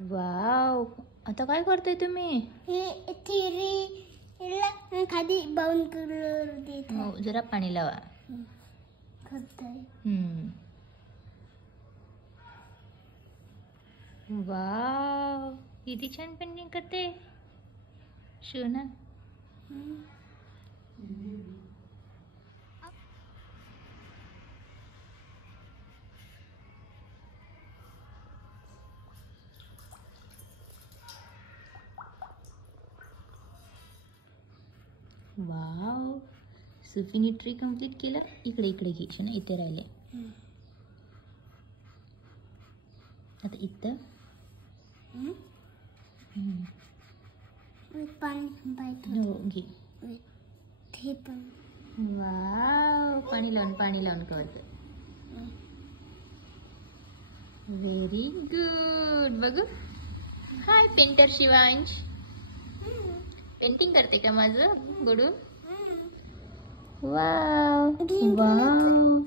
Wow, आता काय करताय तुम्ही? हे थिरीला खाली बाउंड कलर देत आहे. हो, जरा पाणी लावा. करताय. वाव, किती छान पेंटिंग करते शोना. वाव, सुफीने ट्री कंप्लीट केलं. इकडे इकडे घे शोना, इथे राहिले. आता इथं पाणी पाहिजे. हो, घे. ते पण वाव, पाणी लावून कवर कर. Very good. बघू. हाय पेंटर शिवांश. पेंटिंग करते का माझं गोडू? Wow wow.